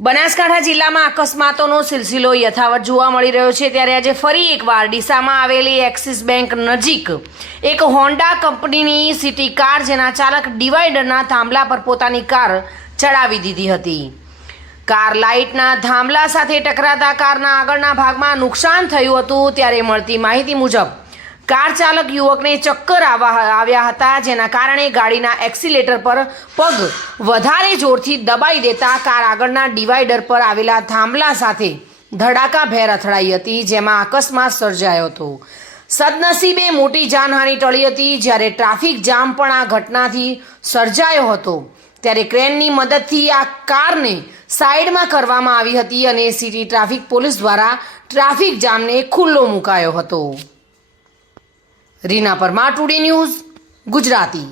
બનાસકાંઠા જિલ્લામાં અકસ્માતોનો સિલસિલો યથાવત જોવા મળી રહ્યો છે ત્યારે આજે ફરી એકવાર ડીસામાં આવેલી એક્સિસ બેંક નજીક એક હોન્ડા કંપનીની સિટી કાર જેના ચાલક ડિવાઈડરના થાંભલા પર પોતાની કાર ચડાવી દીધી હતી। કાર લાઇટના થાંભલા સાથે ટકરાતા કારના આગળના ભાગમાં નુકસાન થયું હતું। ત્યારે મળતી માહિતી મુજબ કાર ચાલક યુવકને ચક્કર આવ્યા હતા, જેના કારણે ગાડીના એક્સિલેટર પર પગ વધારે જોરથી દબાઈ દેતા કાર આગળના ડિવાઈડર પર આવેલા થાંભલા સાથે ધડાકાભેર અથડાઈ હતી, જેમાં અકસ્માત સર્જાયો હતો। સદનસીબે મોટી જાનહાનિ ટળી હતી, જ્યારે ટ્રાફિક જામ પણ આ ઘટનાથી સર્જાયો હતો। ત્યારે ક્રેનની મદદથી આ કારને સાઈડમાં કરવામાં આવી હતી અને સિટી ટ્રાફિક પોલીસ દ્વારા ટ્રાફિક જામને ખુલ્લો મુકાયો હતો। Reena Parmar, today news, Gujarati.